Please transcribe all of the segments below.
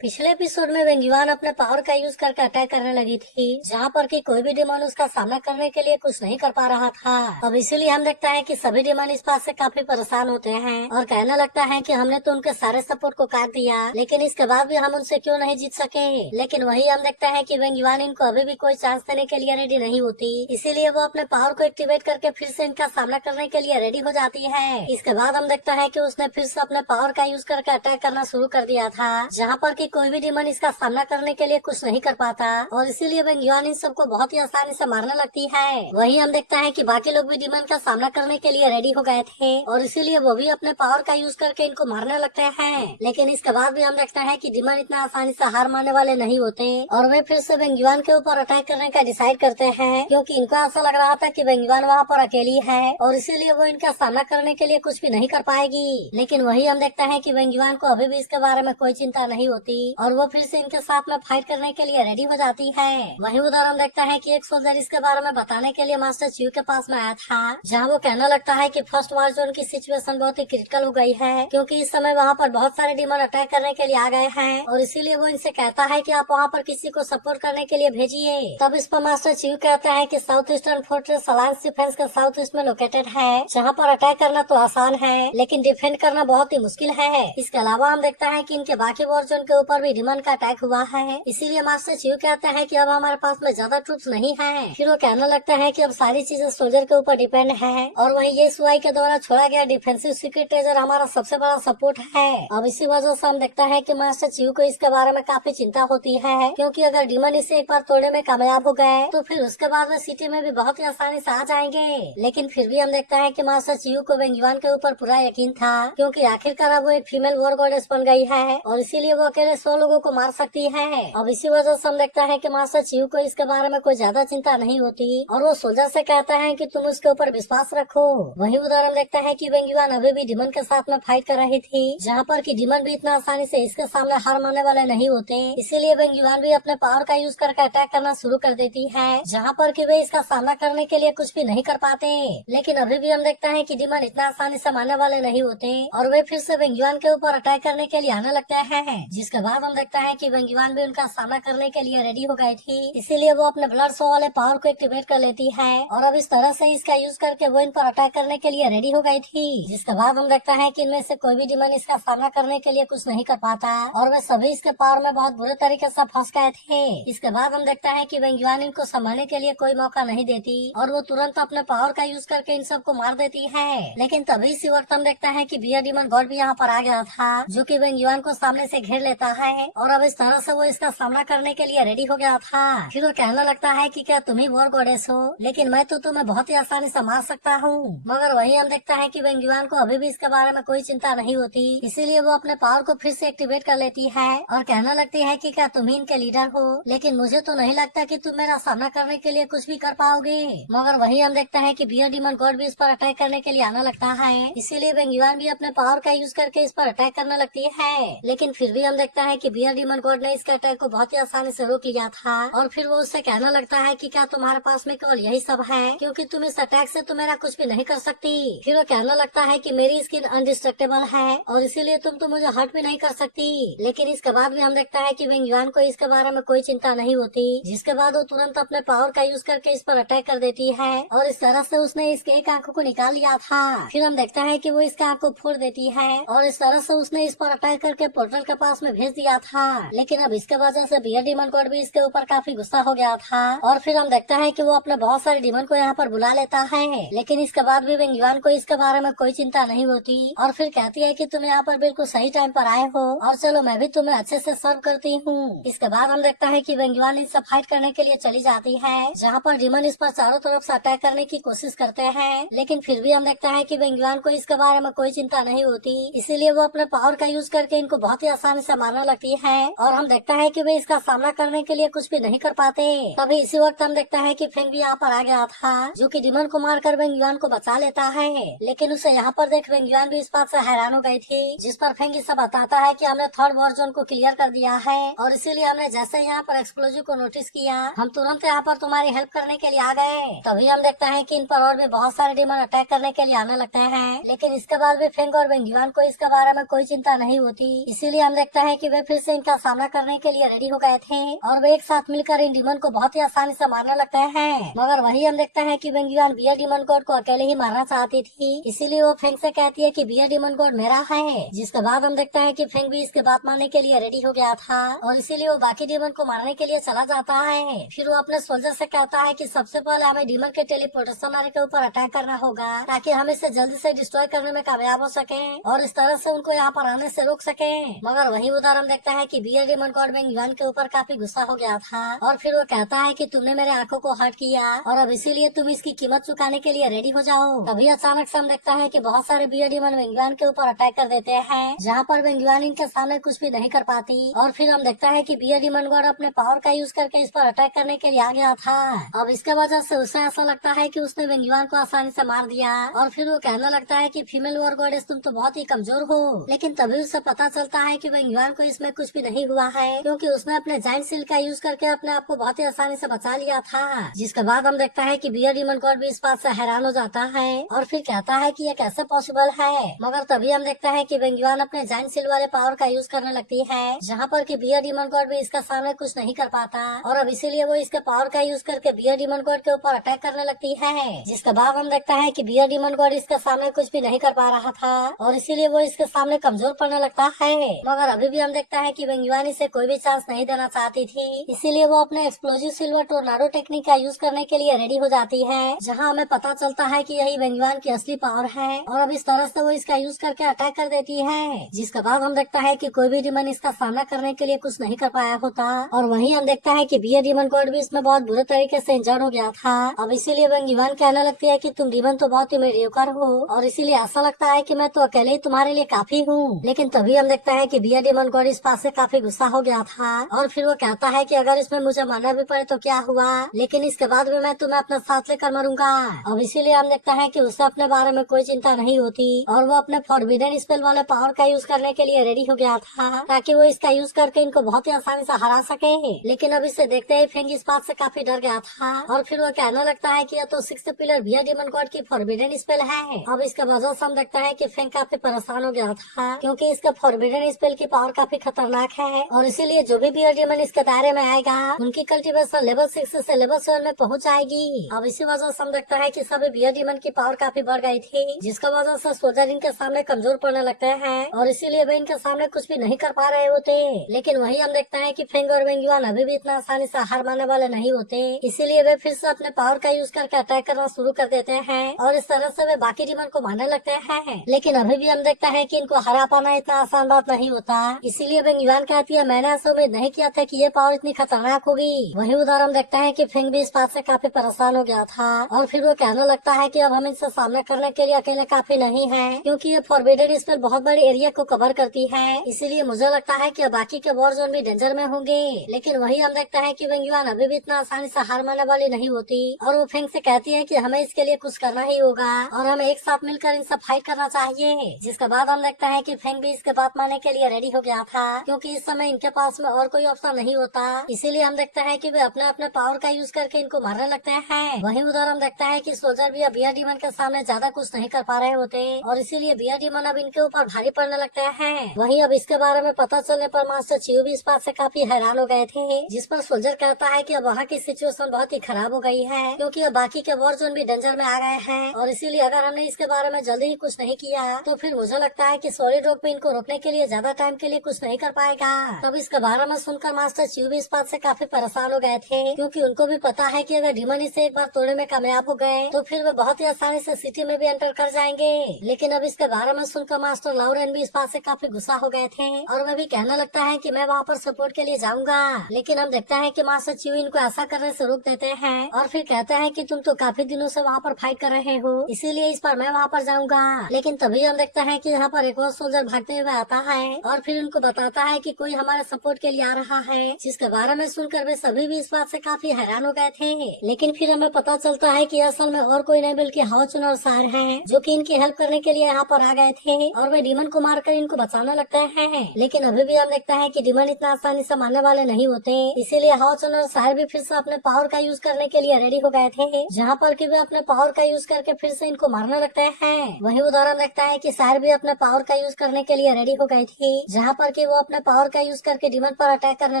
पिछले एपिसोड में वेंगुआन अपने पावर का यूज करके अटैक करने लगी थी, जहाँ पर कि कोई भी डिमन उसका सामना करने के लिए कुछ नहीं कर पा रहा था। अब इसीलिए हम देखता है कि सभी डिमन इस बात से काफी परेशान होते हैं और कहने लगता है कि हमने तो उनके सारे सपोर्ट को काट दिया, लेकिन इसके बाद भी हम उनसे क्यों नहीं जीत सके। लेकिन वही हम देखता है कि वेंगुआन इनको अभी भी कोई चांस देने के लिए रेडी नहीं होती, इसीलिए वो अपने पावर को एक्टिवेट करके फिर से इनका सामना करने के लिए रेडी हो जाती है। इसके बाद हम देखता है कि उसने फिर से अपने पावर का यूज करके अटैक करना शुरू कर दिया था, जहाँ पर कि कोई भी डिमन इसका सामना करने के लिए कुछ नहीं कर पाता और इसीलिए वेंगुआन इन सबको बहुत ही आसानी से मारने लगती है। वहीं हम देखता है कि बाकी लोग भी डिमन का सामना करने के लिए रेडी हो गए थे और इसीलिए वो भी अपने पावर का यूज करके इनको मारने लगते हैं। लेकिन इसके बाद भी हम देखता है कि डिमन इतना आसानी से हार मानने वाले नहीं होते और वे फिर से वेंगुआन के ऊपर अटैक करने का डिसाइड करते हैं, क्योंकि इनको ऐसा लग रहा था कि वेंगुआन वहाँ पर अकेली है और इसीलिए वो इनका सामना करने के लिए कुछ भी नहीं कर पाएगी। लेकिन वही हम देखता है कि वेंगुआन को अभी भी इसके बारे में कोई चिंता नहीं होती और वो फिर से इनके साथ में फाइट करने के लिए रेडी हो जाती है। वहीं उधर हम देखता है कि एक सोल्जर इसके बारे में बताने के लिए मास्टर च्यू के पास में आया था, जहां वो कहने लगता है कि फर्स्ट वार जोन की सिचुएशन बहुत ही क्रिटिकल हो गई है, क्योंकि इस समय वहां पर बहुत सारे डिमन अटैक करने के लिए आ गए हैं और इसीलिए वो इनसे कहता है कि आप वहां पर किसी को सपोर्ट करने के लिए भेजिए। तब इस पर मास्टर च्यू कहता है कि south eastern fortress alliance defence के साउथ ईस्ट में लोकेटेड है, जहाँ पर अटैक करना तो आसान है लेकिन डिफेंड करना बहुत ही मुश्किल है। इसके अलावा हम देखता है कि इनके बाकी वॉर जोन के ऊपर भी डिमन का अटैक हुआ है, इसीलिए मास्टर च्यू कहता है कि अब हमारे पास में ज्यादा ट्रूप्स नहीं है। फिर वो कहने लगता है कि अब सारी चीजें सोल्जर के ऊपर डिपेंड है और वही ये सुआई के द्वारा छोड़ा गया डिफेंसिव सीक्रेट ट्रेजर हमारा सबसे बड़ा सपोर्ट है। अब इसी वजह से हम देखता है कि मास्टर च्यू को इसके बारे में काफी चिंता होती है, क्योंकि अगर डिमन इसे एक बार तोड़ने में कामयाब हो गए तो फिर उसके बाद में सिटी में भी बहुत ही आसानी से आ जाएंगे। लेकिन फिर भी हम देखता है कि मास्टर च्यू को वेंगुआन के ऊपर पूरा यकीन था, क्योंकि आखिरकार अब वो एक फीमेल वॉर गॉडेस बन गई है और इसीलिए वो अकेले 100 लोगों को मार सकती है। अब इसी वजह से हम देखता है कि मास्टर च्यू को इसके बारे में कोई ज्यादा चिंता नहीं होती और वो सोल्जर से कहता है कि तुम उसके ऊपर विश्वास रखो। वहीं उधर हम देखता है कि वेंगुआन अभी भी डिमन के साथ में फाइट कर रही थी, जहाँ पर कि डिमन भी इतना आसानी से इसके सामने हार मानने वाले नहीं होते, इसीलिए वेंगुआन भी अपने पावर का यूज करके अटैक करना शुरू कर देती है, जहाँ पर कि वे इसका सामना करने के लिए कुछ भी नहीं कर पाते। लेकिन अभी भी हम देखता है कि डिमन इतना आसानी से मारने वाले नहीं होते और वे फिर से वेंगुआन के ऊपर अटैक करने के लिए आने लगते हैं, जिसके बाद हम देखता है कि वेंगुआन भी उनका सामना करने के लिए रेडी हो गई थी, इसीलिए वो अपने ब्लड सो वाले पावर को एक्टिवेट कर लेती है और अब इस तरह से इसका यूज करके वो इन पर अटैक करने के लिए रेडी हो गई थी। जिसके बाद हम देखता है कि इनमें से कोई भी डिमन इसका सामना करने के लिए कुछ नहीं कर पाता और वे सभी इसके पावर में बहुत बुरे तरीके से फंस गए थे। इसके बाद हम देखता है कि वेंगुआन इनको संभालने के लिए कोई मौका नहीं देती और वो तुरंत अपने पावर का यूज करके इन सबको मार देती है। लेकिन तभी इसी वक्त हम देखता है कि बियर डिमन गॉड भी यहाँ पर आ गया था, जो कि वेंगुआन को सामने से घेर लेता है और अब इस तरह से वो इसका सामना करने के लिए रेडी हो गया था। फिर वो कहने लगता है कि क्या तुम ही वॉर गॉडेस हो, लेकिन मैं तो तुम्हें बहुत ही आसानी से मार सकता हूँ। मगर वही हम देखता है कि वेंगुआन को अभी भी इसके बारे में कोई चिंता नहीं होती, इसीलिए वो अपने पावर को फिर से एक्टिवेट कर लेती है और कहने लगती है कि क्या तुम ही इनके लीडर हो, लेकिन मुझे तो नहीं लगता कि तुम मेरा सामना करने के लिए कुछ भी कर पाओगे। मगर वही हम देखता है कि बियर डिमन गॉड भी इस पर अटैक करने के लिए आने लगता है, इसीलिए वेंगुआन भी अपने पावर का यूज करके इस पर अटैक करने लगती है। लेकिन फिर भी हम देखता है कि बियर डिमन गॉड ने इसके अटैक को बहुत ही आसानी से रोक लिया था और फिर वो उससे कहने लगता है कि क्या तुम्हारे पास में केवल यही सब है, क्योंकि तुम इस अटैक से तो मेरा कुछ भी नहीं कर सकती। फिर वो कहने लगता है कि मेरी स्किन अनडिस्ट्रक्टेबल है और इसीलिए तुम तो मुझे हर्ट भी नहीं कर सकती। लेकिन इसके बाद भी हम देखता है कि वेंगुआन को इसके बारे में कोई चिंता नहीं होती, जिसके बाद वो तुरंत अपने पावर का यूज करके इस पर अटैक कर देती है और इस तरह से उसने इसके एक आंखों को निकाल लिया था। फिर हम देखता है कि वो इसका आंख को फोड़ देती है और इस तरह से उसने इस पर अटैक करके पोर्टल के पास में भेज दिया था। लेकिन अब इसके वजह से बियर डिमन गॉड भी इसके ऊपर काफी गुस्सा हो गया था और फिर हम देखता है कि वो अपने बहुत सारे डिमन को यहाँ पर बुला लेता है। लेकिन इसके बाद भी वेंगुआन को इसके बारे में कोई चिंता नहीं होती और फिर कहती है कि तुम यहाँ पर बिल्कुल सही टाइम पर आए हो और चलो मैं भी तुम्हें अच्छे से सर्व करती हूँ। इसके बाद हम देखता है कि वेंगुआन इनसे फाइट करने के लिए चली जाती है, जहाँ पर डिमन इस पर चारों तरफ से अटैक करने की कोशिश करते हैं। लेकिन फिर भी हम देखता है कि वेंगुआन को इसके बारे में कोई चिंता नहीं होती, इसीलिए वो अपने पावर का यूज करके इनको बहुत ही आसानी से मारने लगती है और हम देखता है कि वे इसका सामना करने के लिए कुछ भी नहीं कर पाते। तभी इसी वक्त हम देखता है कि फेंग भी यहाँ पर आ गया था, जो कि डिमन को मारकर वेंगुआन को बचा लेता है। लेकिन उसे यहाँ पर देख वेंगुआन भी इस बात से हैरान हो गई थी, जिस पर फेंग इसे बताता है कि हमने थर्ड वॉर जोन को क्लियर कर दिया है और इसीलिए हमने जैसे यहाँ पर एक्सप्लोजिव को नोटिस किया, हम तुरंत यहाँ पर तुम्हारी हेल्प करने के लिए आ गए। तभी हम देखता है कि इन पर और भी बहुत सारे डिमन अटैक करने के लिए आने लगते हैं। लेकिन इसके बाद भी फेंग और वेंगुआन को इसके बारे में कोई चिंता नहीं होती, इसीलिए हम देखता है कि कि वे फिर से इनका सामना करने के लिए रेडी हो गए थे और वे एक साथ मिलकर इन डीमन को बहुत ही आसानी से मारने लगते हैं। मगर वही हम देखते हैं कि वेंग युआन बियर डीमन गॉड को अकेले ही मारना चाहती थी, इसीलिए वो फेंग से कहती है कि बियर डीमन गॉड मेरा है। जिसके बाद हम देखते हैं कि फेंग भी इसके बात मानने के लिए रेडी हो गया था और इसीलिए वो बाकी डीमन को मारने के लिए चला जाता है। फिर वो अपने सोल्जर से कहता है कि सबसे पहले हमें डीमन के टेलीपोर्टेशन के ऊपर अटैक करना होगा ताकि हम इसे जल्दी से डिस्ट्रॉय करने में कामयाब हो सके और इस तरह से उनको यहाँ पर आने से रोक सके। मगर वही उदाहरण हम देखता है कि बियर डीमन गॉड वेंग युआन के ऊपर काफी गुस्सा हो गया था और फिर वो कहता है कि तुमने मेरे आंखों को हर्ट किया और अब इसीलिए तुम इसकी कीमत चुकाने के लिए रेडी हो जाओ। तभी अचानक से हम देखता है कि बहुत सारे बियर डीमन वेंग युआन के ऊपर अटैक कर देते हैं, जहाँ पर वेंग युआन इनके सामने कुछ भी नहीं कर पाती। और फिर हम देखता है कि बियर डीमन गॉड अपने पावर का यूज करके इस पर अटैक करने के लिए आ गया था। अब इसके वजह से उसे ऐसा लगता है कि उसने वेंग युआन को आसानी से मार दिया और फिर वो कहने लगता है कि फीमेल वॉर गॉडेस तुम तो बहुत ही कमजोर हो। लेकिन तभी उसे पता चलता है कि वेंग युआन को इसमें कुछ भी नहीं हुआ है, क्योंकि उसने अपने जाइंट सील का यूज करके अपने आप को बहुत ही आसानी से बचा लिया था। जिसके बाद हम देखता है कि बियर डीमन गॉड भी इस बात से हैरान हो जाता है और फिर कहता है कि ये कैसे पॉसिबल है। मगर तभी हम देखता है कि वेंग युआन अपने जाइंट सील वाले पावर का यूज करने लगती है, जहाँ पर कि बियर डीमन गॉड भी इसका सामने कुछ नहीं कर पाता और अब इसीलिए वो इसके पावर का यूज करके बियर डीमन गॉड के ऊपर अटैक करने लगती है। जिसके बाद हम देखता है कि बियर डीमन गॉड इसके सामने कुछ भी नहीं कर पा रहा था और इसीलिए वो इसके सामने कमजोर पड़ने लगता है। मगर अभी भी हम देखता है कि वेंग युआन इसे कोई भी चांस नहीं देना चाहती थी, इसीलिए वो अपने एक्सप्लोजिव सिल्वर टोर्नाडो टेक्निक का यूज करने के लिए रेडी हो जाती है, जहाँ हमें पता चलता है कि यही वेंग युआन की असली पावर है और अब इस तरह से वो इसका यूज करके अटैक कर देती है। जिसके बाद हम देखता है कि कोई भी डीमन इसका सामना करने के लिए कुछ नहीं कर पाया होता और वहीं हम देखता है कि बियर डीमन गॉड भी इसमें बहुत बुरे तरीके से इंजर्ड हो गया था। अब इसीलिए वेंग युआन कहने लगती है कि तुम डीमन तो बहुत ही मीडियोकर हो और इसीलिए ऐसा लगता है कि मैं तो अकेले ही तुम्हारे लिए काफी हूँ। लेकिन तभी हम देखता है कि बियर डीमन गॉड इस बात से काफी गुस्सा हो गया था और फिर वो कहता है कि अगर इसमें मुझे मरना भी पड़े तो क्या हुआ, लेकिन इसके बाद भी मैं तुम्हें अपने साथ लेकर मरूंगा। अब इसीलिए हम देखता है कि उसे अपने बारे में कोई चिंता नहीं होती और वो अपने फॉरबिडन स्पेल वाले पावर का यूज करने के लिए रेडी हो गया था ताकि वो इसका यूज करके इनको बहुत ही आसानी से हरा सके। लेकिन अब इसे देखते ही फेंग इस बात से काफी डर गया था और फिर वो कहने लगता है कि यह तो sixth pillar bear demon god की फॉरबिडन स्पेल है। अब इसके वजह से हम देखता है कि फेंग काफी परेशान हो गया था, क्योंकि इसका फॉरबिडन स्पेल की पावर काफी खतरनाक है और इसीलिए जो भी बियर डीमन इसके दायरे में आएगा उनकी कल्टीवेशन लेवल 6 से लेवल 7 में पहुंच जाएगी। अब इसी वजह से हम देखता है कि सभी बियर डीमन की पावर काफी बढ़ गई थी, जिसका वजह से सोल्जर इनके सामने कमजोर पड़ने लगते हैं और इसीलिए वे इनके सामने कुछ भी नहीं कर पा रहे होते। लेकिन वही हम देखता है कि फेंग और वेंग युआन अभी भी इतना आसानी से हार मानने वाले नहीं होते, इसीलिए वे फिर से अपने पावर का यूज करके अटैक करना शुरू कर देते हैं और इस तरह से वे बाकी डीमन को मारने लगते हैं। लेकिन अभी भी हम देखता है कि इनको हरा पाना इतना आसान बात नहीं होता, इसीलिए वेंग युआन कहती है मैंने ऐसा उम्मीद नहीं किया था कि ये पावर इतनी खतरनाक होगी। वही उदाहरण देखता है कि फेंग भी इस बात से काफी परेशान हो गया था और फिर वो कहने लगता है कि अब हम इनसे सामना करने के लिए अकेले काफी नहीं है, क्योंकि ये फॉरबिडन स्पेल बहुत बड़े एरिया को कवर करती है, इसीलिए मुझे लगता है कि बाकी के वॉर जोन भी डेंजर में होंगे। लेकिन वही हम देखता है कि वेंग युआन अभी भी इतना आसानी से हार मानने वाली नहीं होती और वो फेंग से कहती है कि हमें इसके लिए कुछ करना ही होगा और हमें एक साथ मिलकर इनसे फाइट करना चाहिए। जिसके बाद हम देखता है कि फेंग भी इसके बात मानने के लिए रेडी हो गया था, क्योंकि इस समय इनके पास में और कोई ऑप्शन नहीं होता, इसीलिए हम देखते हैं कि वे अपने अपने पावर का यूज करके इनको मारने लगते हैं। वही उधर हम देखता है कि सोल्जर भी अब बियर डीमन के सामने ज्यादा कुछ नहीं कर पा रहे होते और इसीलिए बियर डीमन अब इनके ऊपर भारी पड़ने लगते हैं। वहीं अब इसके बारे में पता चलने पर मास्टर चियो भी इस बात से काफी हैरान हो गए थे, जिस पर सोल्जर कहता है कि अब वहाँ की सिचुएशन बहुत ही खराब हो गई है, क्योंकि अब बाकी के वॉर जोन भी डेंजर में आ गए हैं और इसीलिए अगर हमने इसके बारे में जल्दी ही कुछ नहीं किया तो फिर मुझे लगता है कि सॉलिड रॉक पे इनको रोकने के लिए ज्यादा टाइम के लिए कुछ नहीं कर पाएगा। तब इसके बारे में सुनकर मास्टर चियो भी इस बात से काफी परेशान हो गए थे, क्योंकि उनको भी पता है कि अगर डीमन इसे एक बार तोड़ने में कामयाब हो गए तो फिर वे बहुत ही आसानी से सिटी में भी एंटर कर जाएंगे। लेकिन अब इसके बारे में सुनकर मास्टर लाउरेन भी इस बात से काफी गुस्सा हो गए थे और वह भी कहने लगता है कि मैं वहाँ पर सपोर्ट के लिए जाऊंगा। लेकिन हम देखता है कि मास्टर चियो इनको ऐसा करने से रोक देते हैं और फिर कहते हैं कि तुम तो काफी दिनों से वहाँ पर फाइट कर रहे हो, इसीलिए इस बार मैं वहाँ पर जाऊंगा। लेकिन तभी हम देखते हैं कि यहाँ पर एक और सोल्जर भागते हुए आता है और फिर उनको बताता है कि कोई हमारे सपोर्ट के लिए आ रहा है, जिसके बारे में सुनकर वे सभी भी इस बात से काफी हैरान हो गए थे। लेकिन फिर हमें पता चलता है कि असल में और कोई नहीं बल्कि हाओचुन और सार हैं, जो कि इनकी हेल्प करने के लिए यहाँ पर आ गए थे और वे डीमन को मारकर इनको बचाने लगते हैं। लेकिन अभी भी हम देखते हैं कि डीमन इतना आसानी से मारने वाले नहीं होते, इसीलिए हाओचुन और सार भी फिर से अपने पावर का यूज करने के लिए रेडी हो गए थे, जहाँ पर कि वे अपने पावर का यूज करके फिर से इनको मारने लगते हैं। वही उदाहरण देखता है कि सार भी अपने पावर का यूज करने के लिए रेडी हो गई थी, जहाँ पर कि वो अपने पावर का यूज करके डिमन पर अटैक करने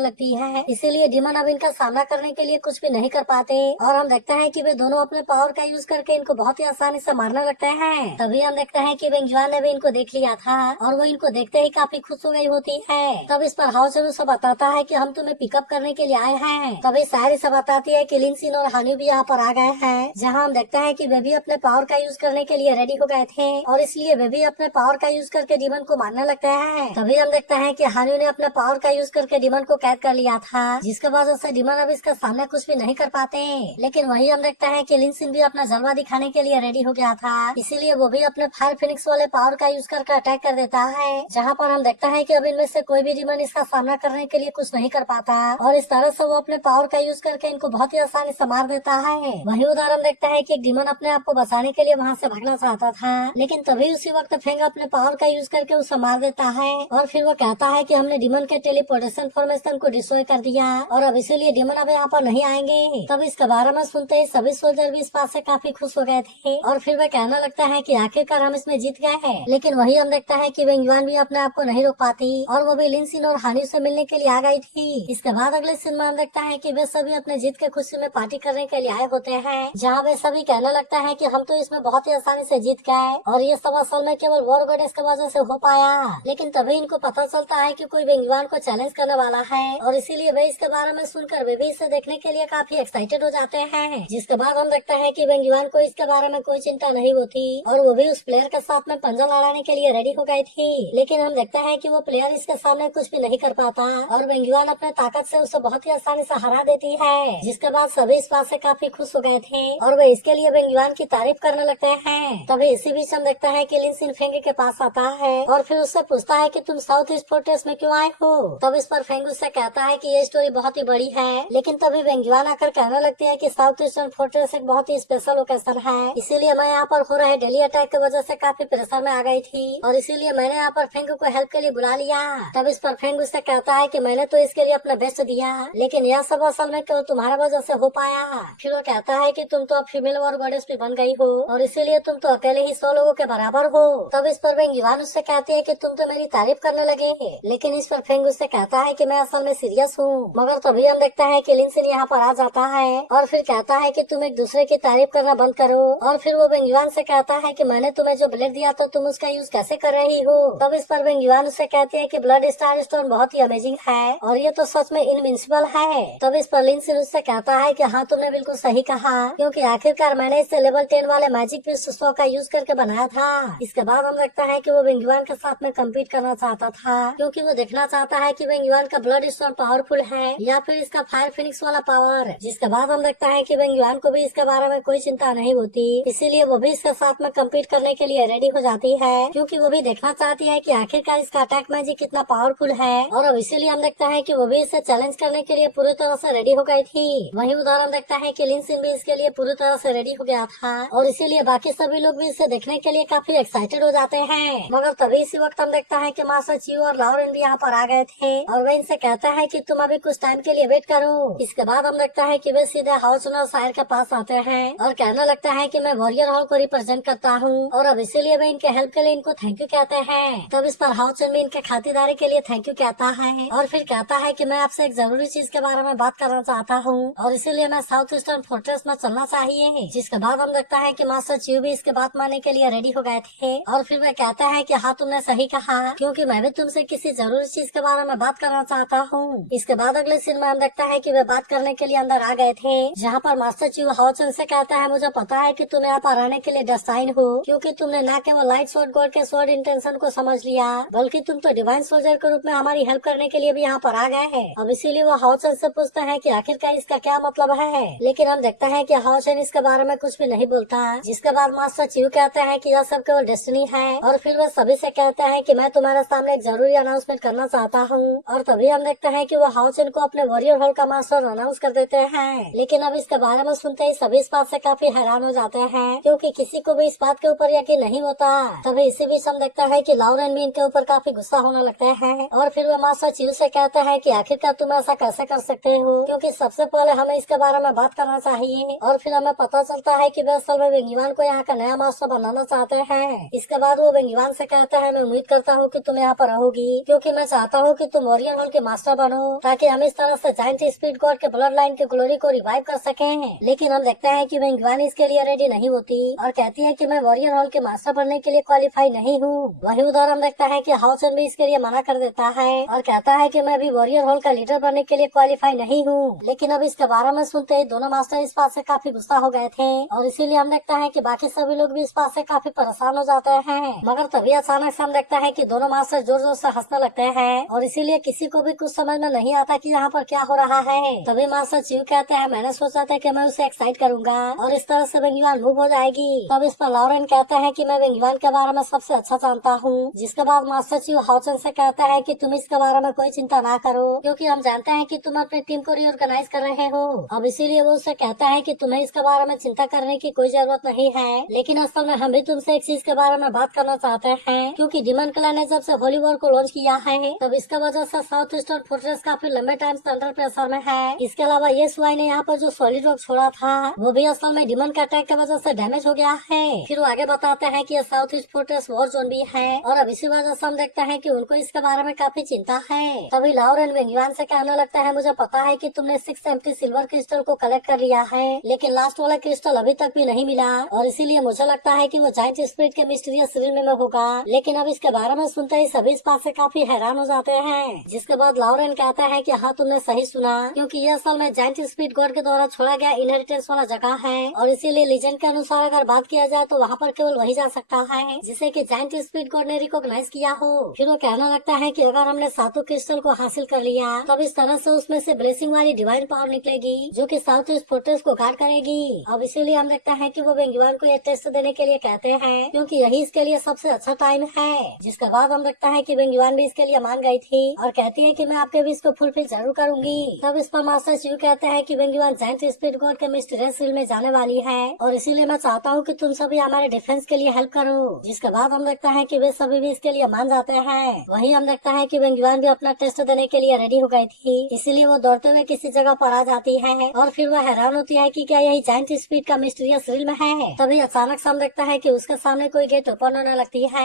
लगती है। इसीलिए डिमन अब इनका सामना करने के लिए कुछ भी नहीं कर पाते और हम देखते हैं कि वे दोनों अपने पावर का यूज करके इनको बहुत ही आसानी से मारने लगते हैं। तभी हम देखते हैं कि वेंगजुआन ने भी इनको देख लिया था और वो इनको देखते ही काफी खुश हो गई होती है। तब इस पर हाउ चेन उसे बताता है कि हम तुम्हें पिकअप करने के लिए आए हैं। तभी सारी सब बताती है कि लिनसिन और हानी भी यहाँ पर आ गए हैं, जहाँ हम देखते हैं कि वे भी अपने पावर का यूज करने के लिए रेडी हो गए थे और इसलिए वे भी अपने पावर का यूज करके डिमन को मारने लगते हैं। तभी हम देखते हैं कि हानी ने अपने पावर का यूज करके डिमन को कैद कर लिया था, जिसके वजह से डिमन अब इसका सामना कुछ भी नहीं कर पाते। लेकिन वही हम देखते हैं कि लिनसिन भी अपना जलवा दिखाने के लिए रेडी हो गया था, इसीलिए वो भी अपने फायर फिनिक्स वाले पावर का यूज करके अटैक कर देता है, जहाँ पर हम देखते हैं कि अब इनमें से कोई भी डिमन इसका सामना करने के लिए कुछ नहीं कर पाता और इस तरह से वो अपने पावर का यूज करके इनको बहुत ही आसानी से मार देता है। वही उदाहरण देखता है कि एक डिमन अपने आप को बचाने के लिए वहाँ से भागना चाहता था, लेकिन तभी उसी वक्त फेंग अपने पावर का यूज करके उसे मार देता है और फिर वो कहता है कि हमने डिमन के टेलीपोर्टेशन फॉर्मेशन को डिस्ट्रॉय कर दिया और अब इसीलिए डिमन अब यहाँ पर नहीं आएंगे। तब इसके बारे में सुनते ही सभी सोल्जर भी इस बात से काफी खुश हो गए थे और फिर वह कहना लगता है कि आखिरकार हम इसमें जीत गए हैं। लेकिन वही हम देखता है कि वेंगजुआन भी अपने आप को नहीं रोक पाती और वो भी लिनसिन और हानी से मिलने के लिए आ गई थी। इसके बाद अगले सीन में हम देखता है कि वे सभी अपने जीत के खुशी में पार्टी करने के लिए आए होते हैं, जहाँ वे सभी कहने लगता है कि हम तो इसमें बहुत ही आसानी से जीत गए और ये सब असल में केवल वॉर गॉडेस की वजह से हो पाया। लेकिन तभी इनको पता चलता है कि कोई वेंगजुआन को चैलेंज करने वाला है और इसीलिए वे इसके बारे में सुनकर वे भी इसे देखने के लिए काफी एक्साइटेड हो जाते हैं। जिसके बाद हम देखते हैं कि वेंगजुआन को इसके बारे में कोई चिंता नहीं होती और वो भी उस प्लेयर के साथ में पंजा लड़ाने के लिए रेडी हो गई थी। लेकिन हम देखते हैं कि वो प्लेयर इसके सामने कुछ भी नहीं कर पाता और वेंगजुआन अपने ताकत से उसे बहुत ही आसानी से हरा देती है। जिसके बाद सभी इस बात से काफी खुश हो गए थे और वे इसके लिए वेंगजुआन की तारीफ करने लगते हैं। तभी इसी बीच हम देखता है कि लिनसिन फेंग के पास आता है और फिर उससे पूछता है कि तुम साउथ ईस्ट फोर्ट्रेस में क्यों आए हो। तब इस पर फेंग उससे कहता है कि ये स्टोरी बहुत ही बड़ी है, लेकिन तभी वेंगजुआन आकर कहने लगती है कि साउथ ईस्टर्न फोर्ट्रेस एक बहुत ही स्पेशल लोकेशन है, इसीलिए मैं यहाँ पर हो रहे डेली अटैक की वजह से काफी प्रेशर में आ गई थी और इसीलिए मैंने यहाँ पर फेंग को हेल्प के लिए बुला लिया। तब इस पर फेंग उससे कहता है कि मैंने तो इसके लिए अपना बेस्ट दिया, लेकिन यह सब असल में केवल तुम्हारा वजह से हो पाया। फिर वो कहता है कि तुम तो अब फीमेल वॉर गॉडेस भी बन गई हो और इसीलिए तुम तो अकेले ही 100 लोगों के बराबर हो। तब इस पर वेंगजुआन उससे कहती है कि तुम तो मेरी तारीफ करने लगे, लेकिन इस पर फेंग उससे कहता है कि मैं असल में सीरियस हूँ। मगर तभी हम देखता है कि लिनसिन यहाँ पर आ जाता है और फिर कहता है कि तुम एक दूसरे की तारीफ करना बंद करो और फिर वो वेंगजुआन से कहता है कि मैंने तुम्हें जो ब्लेड दिया था तुम उसका यूज कैसे कर रही हो। तब इस पर वेंगजुआन उससे कहती है कि ब्लड स्टार स्टोन बहुत ही अमेजिंग है और ये तो सच में इनविंसिबल है। तब इस पर लिनसिन उससे कहता है कि हाँ तुमने बिल्कुल सही कहा, क्योंकि आखिरकार मैंने इसे लेवल 10 वाले मैजिक पिस्ट 100 का यूज करके बनाया था। इसके बाद हम देखता है कि वो वेंगजुआन के साथ में कम्पीट करना चाहता था, क्योंकि वो देखना चाहता है कि वेंगजुआन का ब्लड स्टोन पावरफुल है या फिर इसका फायर फिनिक्स वाला पावर। जिसके बाद हम देखता है कि वेंगजुआन को भी इसके बारे में कोई चिंता नहीं होती, इसीलिए वो भी इसके साथ में कम्पीट करने के लिए रेडी हो जाती है, क्योंकि वो भी देखना चाहती है कि आखिरकार इसका अटैक मैजिक कितना पावरफुल है और अब इसीलिए हम देखता है कि वो भी इसे चैलेंज करने के लिए पूरी तरह से रेडी हो गई थी। वही उदाहरण देखता है कि लिनसिन भी इसके लिए पूरी तरह से रेडी हो गया था और इसीलिए बाकी सभी लोग भी इसे देखने के लिए काफी एक्साइटेड हो जाते हैं। मगर तभी इसी वक्त हम देखता है कि मास्टर चियो और लॉरेन भी यहाँ पर आ गए थे और वह इनसे कहता है कि तुम अभी कुछ टाइम के लिए वेट करो। इसके बाद हम देखता है कि वे सीधे हाउस ओनर सायर के पास आते हैं और कहने लगता है कि मैं वॉरियर हॉल को रिप्रेजेंट करता हूँ और अब इसीलिए वे इनके हेल्प के लिए इनको थैंक यू कहते हैं। तब इस पर हाउस भी इनके खातिरदारी के लिए थैंक यू कहता है और फिर कहता है कि मैं आपसे एक जरूरी चीज के बारे में बात करना चाहता हूँ और इसीलिए मैं साउथ ईस्टर्न फोर्ट्रेस में चलना चाहिए। जिसके बाद हम देखता है कि मास्टर चियो भी इसके बात मानने के लिए रेडी हो गए थे और फिर वह कहता है कि हाँ तुमने सही कहा, क्योंकि मैं भी तुमसे किसी जरूरी चीज के बारे में बात करना चाहता हूँ। इसके बाद अगले सीन में हम देखता है कि वे बात करने के लिए अंदर आ गए थे, जहाँ पर मास्टर चियो हाउसन से कहता है मुझे पता है कि तुम यहाँ पर आने के लिए डेस्टाइन हो, क्योंकि तुमने न केवल लाइट स्वॉर्ड गॉड के स्वॉर्ड इंटेंशन को समझ लिया, बल्कि तुम तो डिवाइन सोल्जर के रूप में हमारी हेल्प करने के लिए भी यहाँ पर आ गए हैं। अब इसीलिए वो हाउसन से पूछता है कि आखिरकार इसका क्या मतलब है, लेकिन हम देखता है कि हाउसन इसके बारे में कुछ भी नहीं बोलता। जिसके बाद मास्टर चियो कहते हैं कि यह सब केवल डेस्टिनी है और फिर वह सभी से कहते हैं कि मैं तुम्हारे सामने एक जरूरी अनाउंसमेंट करना चाहता हूँ और तभी हम देखते हैं कि वो हाउसन को अपने वॉरियर हॉल का मास्टर अनाउंस कर देते हैं। लेकिन अब इसके बारे में सुनते ही सभी इस बात से काफी हैरान हो जाते हैं, क्योंकि किसी को भी इस बात के ऊपर यकीन नहीं होता। तभी इसी बीच हम देखता है कि लॉरेन भी इनके ऊपर काफी गुस्सा होने लगता है और फिर वो मास्टर चियो से कहता है कि आखिरकार तुम ऐसा कैसे कर सकते हो, क्योंकि सबसे पहले हमें इसके बारे में बात करना चाहिए और फिर हमें पता चलता है कि वे असल में वेंगजुआन को यहाँ का नया मास्टर बनाना चाहते हैं। इसके बाद वो वेंगजुआन से कहता है मैं उम्मीद करता हूँ कि तुम यहाँ पर रहोगी, क्योंकि मैं चाहता हूँ कि तुम वॉरियर होल के मास्टर बनो, ताकि हम इस तरह से जायंट स्पीड गॉड के ब्लड लाइन की ग्लोरी को रिवाइव कर सके। लेकिन हम देखते हैं कि वेंगवान इसके लिए रेडी नहीं होती और कहती है कि मैं वॉरियर होल के मास्टर बनने के लिए क्वालिफाई नहीं हूँ। वही उधर हम देखता है कि हाउसन भी इसके लिए मना कर देता है और कहता है कि मैं भी वॉरियर होल का लीडर बनने के लिए क्वालिफाई नहीं हूँ। लेकिन अब इसके बारे में सुनते ही दोनों मास्टर इस बात से काफी गुस्सा हो गए थे और इसीलिए हम देखता है कि बाकी सभी लोग भी इस बात से काफी परेशान हो जाते हैं। मगर तभी अचानक से हम देखता है कि दोनों मास्टर जोर जोर से हंसने लगते हैं और इसीलिए किसी को भी कुछ समझ में नहीं आता कि यहाँ पर क्या हो रहा है। तभी मास्टर चिव कहते हैं मैंने सोचा था कि मैं उसे एक्साइट करूंगा और इस तरह से वेंगवान मूव हो जाएगी। तब इस पर लॉरेन कहते हैं कि मैं वेंगवान के बारे में सबसे अच्छा जानता हूँ। जिसके बाद मास्टर चिव हाउसन से कहता है कि तुम इसके बारे में कोई चिंता ना करो, क्योंकि हम जानते हैं कि तुम अपनी टीम को रीऑर्गेनाइज कर रहे हो। अब इसीलिए वो उससे कहता है कि तुम्हें इसके बारे में चिंता करने की कोई जरूरत नहीं है। लेकिन असल में हम भी तुमसे एक चीज के बारे में बात करना चाहते हैं, क्योंकि डिमन क्लैन ने जब से होली वॉर को लॉन्च किया है तब इसका वजह से साउथ ईस्टर्न फोर्ट्रेस काफी लंबे टाइम से अंडर प्रेशर में है। इसके अलावा ये स्वाई ने यहाँ पर जो सॉलिड रॉक छोड़ा था वो भी असल में डिमन के अटैक की वजह से डैमेज हो गया है। फिर वो आगे बताते हैं कि ये south east fortress war zone भी है और अब इसी वजह से हम देखते हैं कि उनको इसके बारे में काफी चिंता है। तभी लॉरेन वेंगवान से कहने लगता है मुझे पता है कि तुमने 6 एम्प्टी सिल्वर क्रिस्टल को कलेक्ट कर लिया है, लेकिन लास्ट वाला क्रिस्टल अभी तक भी नहीं मिला और इसीलिए मुझे लगता है कि वो जायंट स्पिरिट के मिस्टीरियस रिल में होगा। लेकिन अब इसके बारे में सुनते ही सभी इस बात से काफी हैरान हो जाते हैं। जिसके बाद लॉरेन कहता है कि हाँ तुमने सही सुना, क्योंकि ये असल में जायंट स्पिरिट गॉड के द्वारा छोड़ा गया इनहेरिटेंस वाला जगह है और इसीलिए लीजेंड के अनुसार अगर बात किया जाए तो वहाँ पर केवल वही जा सकता है जिसे कि जायंट स्पिरिट गॉड ने रिकॉग्नाइज किया हो। फिर वो कहना लगता है कि अगर हमने सातों क्रिस्टल को हासिल कर लिया तब इस तरह से उसमें से ब्लेसिंग वाली डिवाइन पावर निकलेगी जो कि साउथ ईस्ट फोर्ट्रेस को गार्ड करेगी। अब इसीलिए हम देखते हैं कि वो वेंगवान को ये टेस्ट देने के लिए कहते हैं, क्योंकि यही इसके लिए सबसे अच्छा टाइम है। जिसके बाद हम देखता है कि वेंगवान भी इसके लिए मान गई थी और कहती है कि मैं आपके विश को फुलफिल जरूर करूंगी। तब इस पर मास्टर शिव कहते हैं कि वेंगवान जायंट स्पिरिट गॉड के मिस्टीरियस रिल में जाने वाली है और इसीलिए मैं चाहता हूँ कि तुम सभी हमारे डिफेंस के लिए हेल्प करो। जिसके बाद हम देखता है कि वे सभी भी इसके लिए मान जाते हैं। वहीं हम देखता है कि वेंगवान भी अपना टेस्ट देने के लिए रेडी हो गई थी, इसीलिए वो दौड़ते हुए किसी जगह पर आ जाती है और फिर वह हैरान होती है कि क्या यही जायंट स्पिरिट का मिस्टीरियस रिल में है। तभी अचानक से हम देखता है कि उसके सामने कोई गेट ओपन होने लगती है